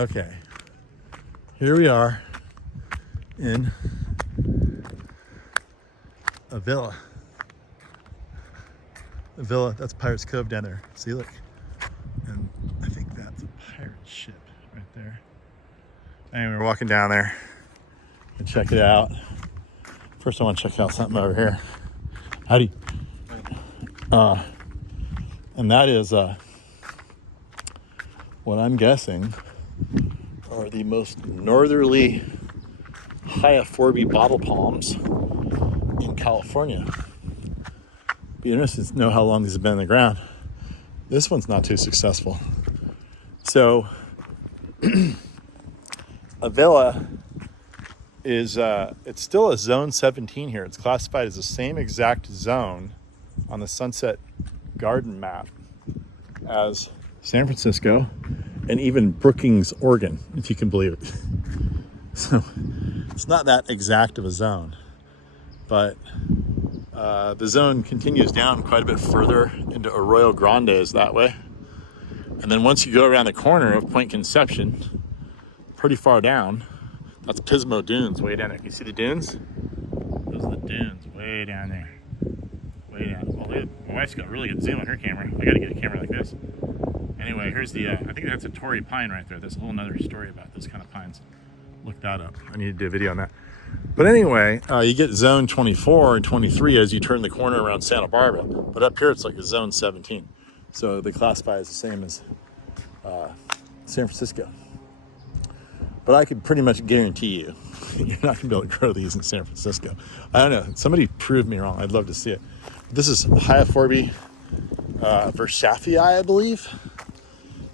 Okay, here we are in a villa. A villa, that's Pirate's Cove down there. See, look. And I think that's a pirate ship right there. Anyway, we're walking down there and check it out. First, I want to check out something over here. Howdy. And that is what I'm guessing are the most northerly Hyophorbe bottle palms in California. Be interested to know how long these have been in the ground. This one's not too successful. So a villa is it's still a zone 17 here. It's classified as the same exact zone on the Sunset Garden map as San Francisco and even Brookings, Oregon, if you can believe it. So it's not that exact of a zone, but the zone continues down quite a bit further into Arroyo Grande is that way. And then once you go around the corner of Point Conception, pretty far down, that's Pismo Dunes way down there. Can you see the dunes? Those are the dunes way down there. Way down. Well, my wife's got a really good zoom on her camera. I gotta get a camera like this. Anyway, here's the, I think that's a Torrey pine right there. There's a whole nother story about those kind of pines. Look that up. I need to do a video on that. But anyway, you get zone 24 and 23 as you turn the corner around Santa Barbara. But up here, it's like a zone 17. So they classify as the same as San Francisco. But I could pretty much guarantee you, you're not gonna be able to grow these in San Francisco. I don't know, somebody proved me wrong. I'd love to see it. This is Hyophorbe Verschaffii, I believe.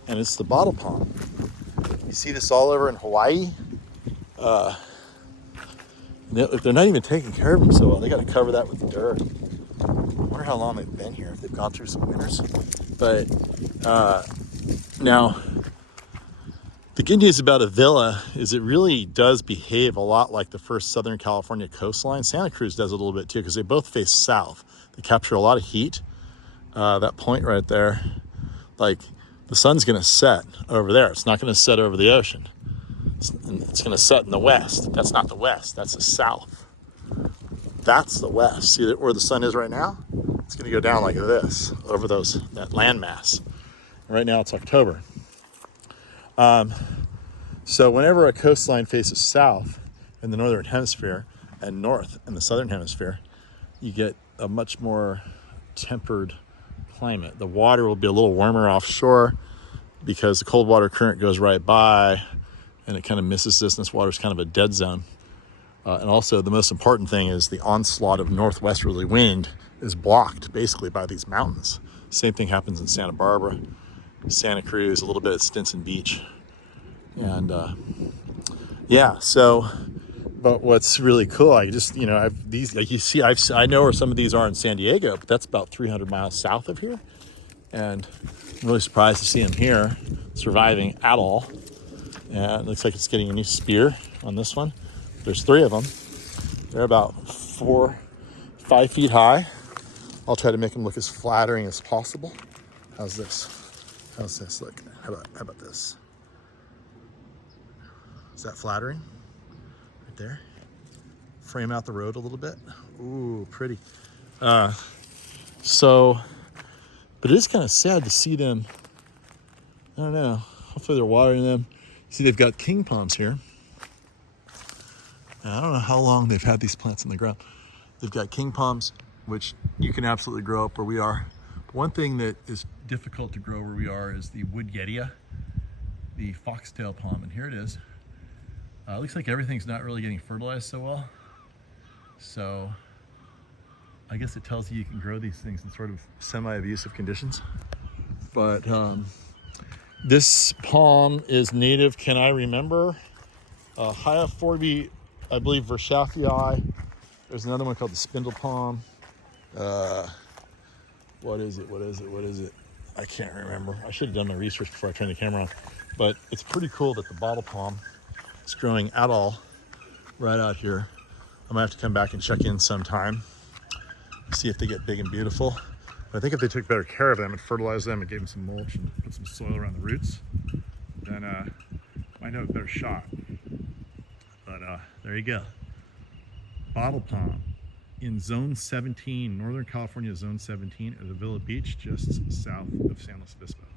And it's the bottle palm. You see this all over in Hawaii. If they're not even taking care of them so well, they got to cover that with dirt. I wonder how long they've been here, if they've gone through some winters. But now, the good news about a villa is it really does behave a lot like the first Southern California coastline. Santa Cruz does it a little bit too, because they both face south. They capture a lot of heat. That point right there, like the sun's going to set over there. It's not going to set over the ocean. It's going to set in the west. That's not the west. That's the south. That's the west. See where the sun is right now? It's going to go down like this over that landmass. Right now it's October. So whenever a coastline faces south in the northern hemisphere and north in the southern hemisphere, you get a much more tempered climate. The water will be a little warmer offshore because the cold water current goes right by and it kind of misses this, and this water is kind of a dead zone. And also the most important thing is the onslaught of northwesterly wind is blocked basically by these mountains. Same thing happens in Santa Barbara, Santa Cruz, a little bit at Stinson Beach. And yeah, so, but what's really cool, I just, I've these, like you see, I know where some of these are in San Diego, but that's about 300 miles south of here. And I'm really surprised to see them here surviving at all. And it looks like it's getting a new spear on this one. There's 3 of them. They're about 4-5 feet high. I'll try to make them look as flattering as possible. How's this? How's this look? How about this? Is that flattering? Right there. Frame out the road a little bit. Ooh, pretty. So, but it is kind of sad to see them. I don't know. Hopefully they're watering them. See, they've got king palms here. And I don't know how long they've had these plants in the ground. They've got king palms, which you can absolutely grow up where we are. But one thing that is difficult to grow where we are is the wood yetia, the foxtail palm. And here it is. Looks like everything's not really getting fertilized so well. So I guess it tells you can grow these things in sort of semi-abusive conditions. But this palm is native, can I remember? Hyophorbe, I believe, Verschaffii. There's another one called the spindle palm. What is it? I can't remember. I should have done my research before I turned the camera on. But it's pretty cool that the bottle palm is growing at all right out here. I might have to come back and check in sometime, see if they get big and beautiful. But I think if they took better care of them and fertilized them and gave them some mulch and put some soil around the roots, then might have a better shot. But there you go. Bottle palm in Zone 17, Northern California Zone 17 at the Villa Beach, just south of San Luis Obispo.